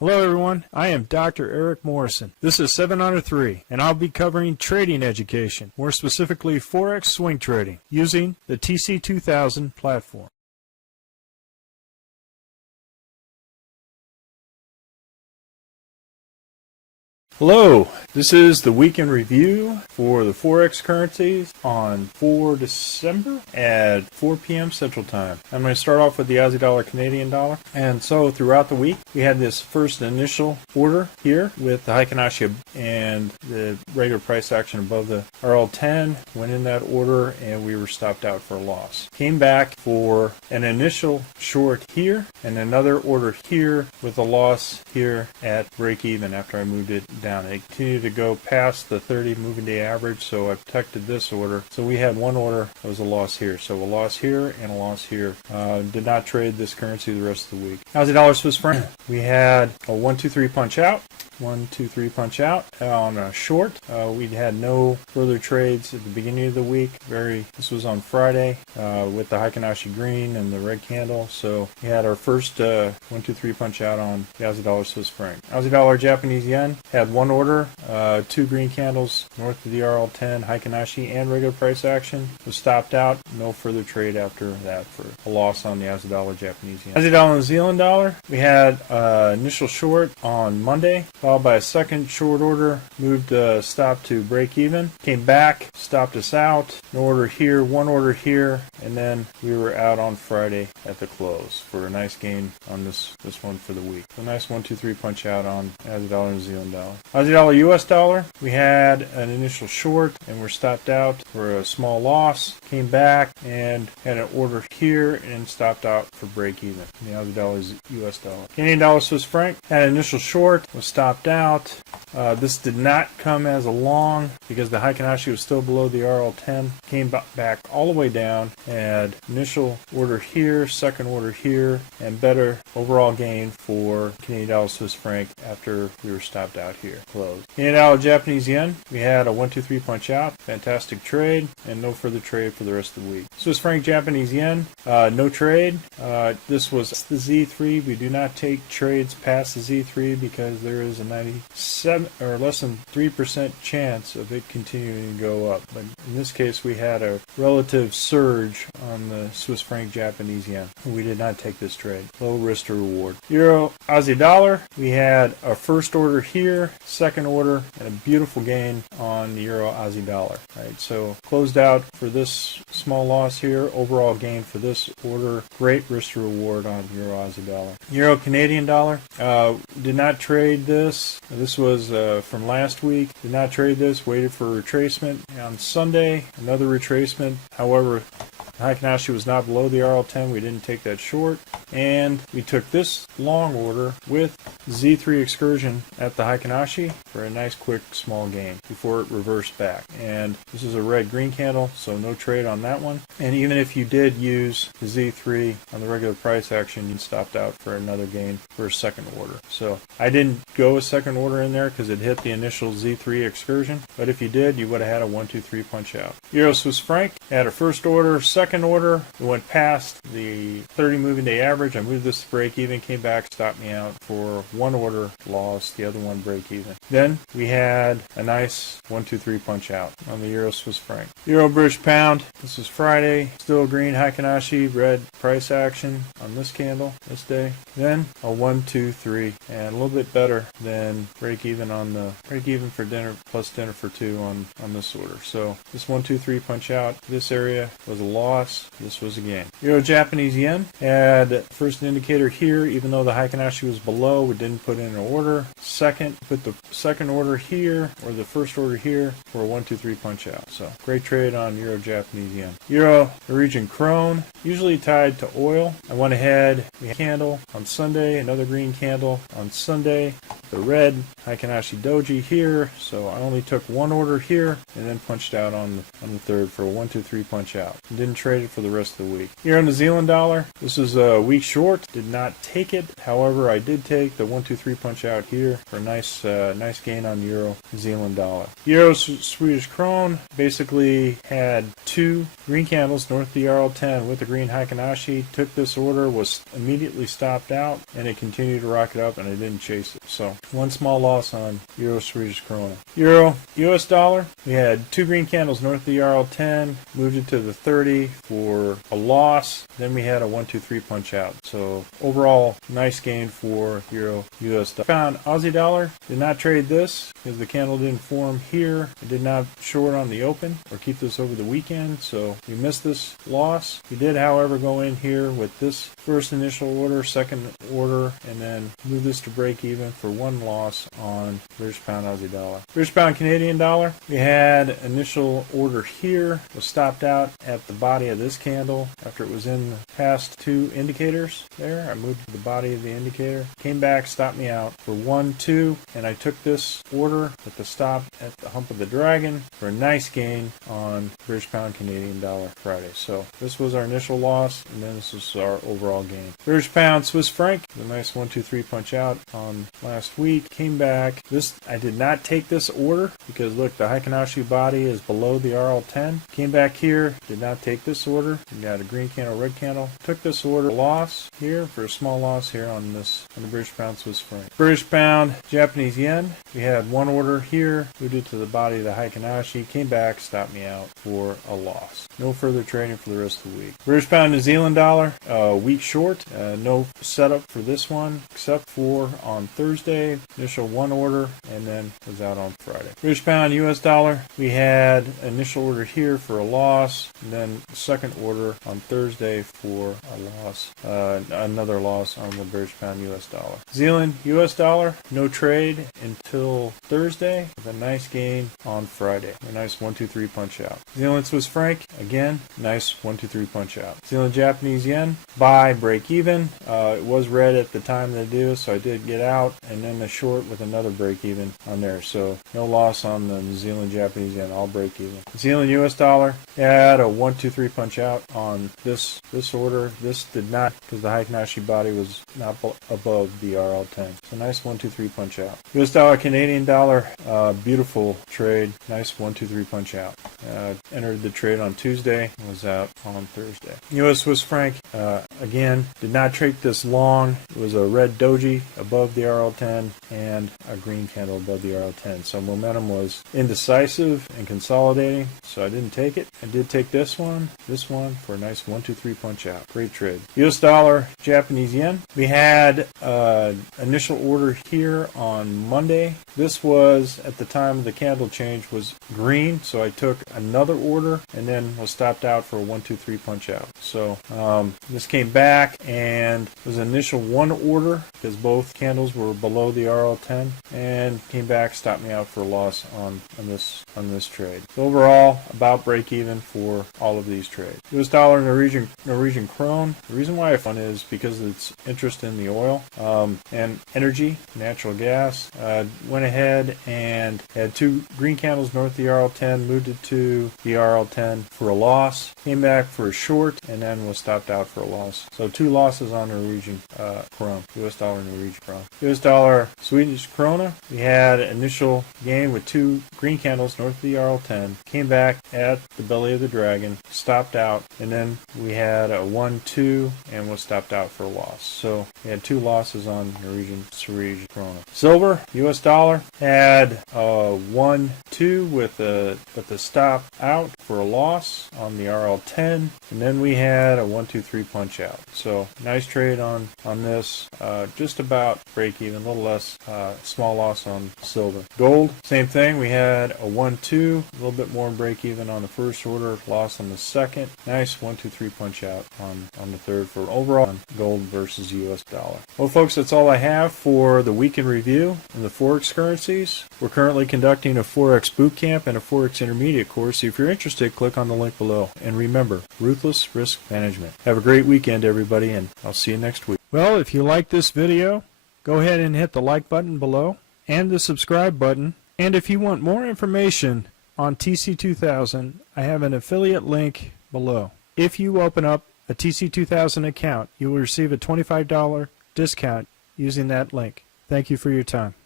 Hello everyone, I am Dr. Eric Morrison. This is 7 Under 3, and I'll be covering trading education, more specifically Forex swing trading, using the TC2000 platform. Hello, this is the weekend review for the Forex currencies on 4 December at 4 p.m. Central Time. I'm going to start off with the Aussie dollar, Canadian dollar. And so throughout the week, we had this first initial order here with the Heikin-Ashi and the regular price action above the RL10. Went in that order and we were stopped out for a loss. Came back for an initial short here and another order here with a loss here at break even after I moved it down. It continued to go past the 30 moving day average, so I protected this order. So we had one order that was a loss here. So a loss here and a loss here. Did not trade this currency the rest of the week. Aussie dollar, Swiss franc. We had a 1-2-3 punch out. 1-2-3 punch out on a short. We had no further trades at the beginning of the week. This was on Friday with the Heikin-Ashi green and the red candle. So we had our first 1-2-3 punch out on the Aussie dollar, Swiss franc. Aussie dollar, Japanese yen had one order, two green candles north of the RL10, Heikin-Ashi and regular price action. Was stopped out. No further trade after that for a loss on the Aussie dollar, Japanese yen. Aussie dollar, New Zealand dollar. We had initial short on Monday, followed by a second short order, moved stop to break even, came back, stopped us out, an order here, one order here, and then we were out on Friday at the close for a nice gain on this one for the week. So a nice 1-2-3 punch out on Aussie dollar, New Zealand dollar. Aussie dollar, US dollar, we had an initial short and were stopped out for a small loss, came back and had an order here and stopped out for break even. The Aussie dollar is US dollar. Canadian dollar, Swiss franc, had an initial short, was stopped out. This did not come as a long because the Heikin-Ashi was still below the RL10. Came back all the way down, had initial order here, second order here, and better overall gain for Canadian dollar, Swiss franc after we were stopped out here. Closed. Canadian dollar, Japanese yen, we had a 1-2-3 punch out. Fantastic trade, and no further trade for the rest of the week. Swiss franc, Japanese yen, no trade. This was the Z3. We do not take trades past the Z3 because there is a 97 or less than 3% chance of it continuing to go up. But in this case, we had a relative surge on the Swiss franc, Japanese yen. We did not take this trade. Low risk to reward. Euro, Aussie dollar, we had a first order here, second order, and a beautiful gain on the Euro, Aussie dollar. Right, so closed out for this small loss here. Overall gain for this order. Great risk to reward on Euro, Aussie dollar. Euro, Canadian dollar, did not trade this. This was from last week. Did not trade this. Waited for retracement on Sunday. Another retracement. However, Heikin-Ashi was not below the RL10. We didn't take that short. And we took this long order with Z3 excursion at the Heikin-Ashi for a nice quick small gain before it reversed back. And this is a red-green candle, so no trade on that one. And even if you did use the Z3 on the regular price action, you stopped out for another gain for a second order. So I didn't go a second order in there because it hit the initial Z3 excursion. But if you did, you would have had a 1-2-3 punch out. Euro, Swiss franc, had a first order, second order. It went past the 30 moving day average. I moved this to break even, came back, stopped me out for one order loss, the other one break even. Then we had a nice 1-2-3 punch out on the Euro, Swiss franc. Euro, British pound, this is Friday, still green Heikin-Ashi, red price action on this candle this day. Then a 1-2-3 and a little bit better than break even on the break even for dinner plus dinner for two on this order. So this 1-2-3 punch out, this area was a loss, this was a gain. Euro, Japanese yen had first indicator here, even though the Heikin-Ashi was below, we didn't put in an order. Second, put the second order here or the first order here for a 1-2-3 punch out. So great trade on Euro, Japanese yen. Euro, Norwegian krone, usually tied to oil. I went ahead, we had a candle on Sunday, another green candle on Sunday. the red Heikinashi Doji here, so I only took one order here and then punched out on the third for a 1, 2, 3 punch out. Didn't trade it for the rest of the week. Here on the New Zealand dollar, this is a week short. Did not take it. However, I did take the 1, 2, 3 punch out here for a nice gain on euro New Zealand dollar. Euro Swedish krone basically had two green candles north of the RL10 with the green Heikinashi. Took this order, was immediately stopped out, and it continued to rocket up, and I didn't chase it. So one small loss on euro Swedish krona. Euro US dollar, we had two green candles north of the RL10, moved it to the 30 for a loss. Then we had a 1, 2, 3 punch out. So overall, nice gain for euro US dollar. Found Aussie dollar, did not trade this because the candle didn't form here. I did not short on the open or keep this over the weekend, so we missed this loss. We did, however, go in here with this first initial order, second order, and then move this to break even for one loss on British pound Aussie dollar. British pound Canadian dollar, we had initial order here, was stopped out at the body of this candle after it was in the past two indicators there. I moved to the body of the indicator, came back, stopped me out for 1, 2, and I took this order with the stop at the hump of the dragon for a nice gain on British pound Canadian dollar Friday. So this was our initial loss, and then this is our overall gain. British pound Swiss franc, a nice 1, 2, 3 punch out on last week. Came back. This, I did not take this order because look, the Heikinashi body is below the RL10. Came back here, did not take this order. We got a green candle, red candle. Took this order, loss here for a small loss here on the British pound Swiss franc. British pound Japanese yen, we had one order here, moved it to the body of the Heikinashi, came back, stopped me out for a loss. No further trading for the rest of the week. British pound New Zealand dollar, week short, no setup for this one except for on Thursday, initial one order, and then was out on Friday. British pound US dollar, we had initial order here for a loss, and then second order on Thursday for a loss, another loss on the British pound US dollar. Zealand US dollar, no trade until Thursday with a nice gain on Friday. A nice 1, 2, 3 punch out. Zealand Swiss franc, again, nice 1, 2, 3 punch out. Zealand Japanese yen, buy, break even. It was red at the time that I do, so I did get out, and then a short with another break even on there. So no loss on the New Zealand Japanese yen, all break even. Zealand US dollar, had a 1, 2, 3 punch out on this order. This did not, because the Heikinashi body was not above the RL10. So nice 1, 2, 3 punch out. US dollar Canadian dollar, beautiful trade. Nice 1, 2, 3 punch out. Entered the trade on Tuesday, was out on Thursday. US Swiss franc, again, did not trade this long. It was a red doji above the RL10 and a green candle above the RL10. So momentum was indecisive and consolidating, so I didn't take it. I did take this one for a nice 1, 2, 3 punch out. Great trade. US dollar Japanese yen, we had initial order here on Monday. This was, at the time of the candle change, was green, so I took another order and then was stopped out for a 1, 2, 3 punch out. So this came back and was an initial one order because both candles were below the RL10, and came back, stopped me out for a loss on this trade. So overall, about break even for all of these trades. US dollar Norwegian krone. The reason why I found is because of its interest in the oil and energy, natural gas. Went ahead and had two green candles north of the RL10, moved it to the RL10 for a loss, came back for a short, and then was stopped out for a loss. So two losses on Norwegian krone, US dollar Norwegian krone. US dollar Swedish krona, we had initial gain with two green candles north of the RL10, came back at the belly of the dragon, stopped out, and then we had a 1, 2, and was stopped out for a loss. So we had two losses on Norwegian Swedish krona. Silver, US dollar, had a 1, 2 with the stop out for a loss on the RL10, and then we had a 1, 2, 3 punch out. So nice trade on this, just about break even, a little less, small loss on silver. Gold, same thing. We had a 1, 2, a little bit more break even on the first order, loss on the second. Nice 1, 2, 3 punch out on the third for overall on gold versus US dollar. Well, folks, that's all I have for the week in review in the Forex currencies. We're currently conducting a Forex boot camp and a Forex intermediate course. If you're interested, click on the link below. And remember, ruthless risk management. Have a great weekend, everybody, and I'll see you next week. Well, if you like this video, go ahead and hit the like button below and the subscribe button. And if you want more information on TC2000, I have an affiliate link below. If you open up a TC2000 account, you will receive a $25 discount using that link. Thank you for your time.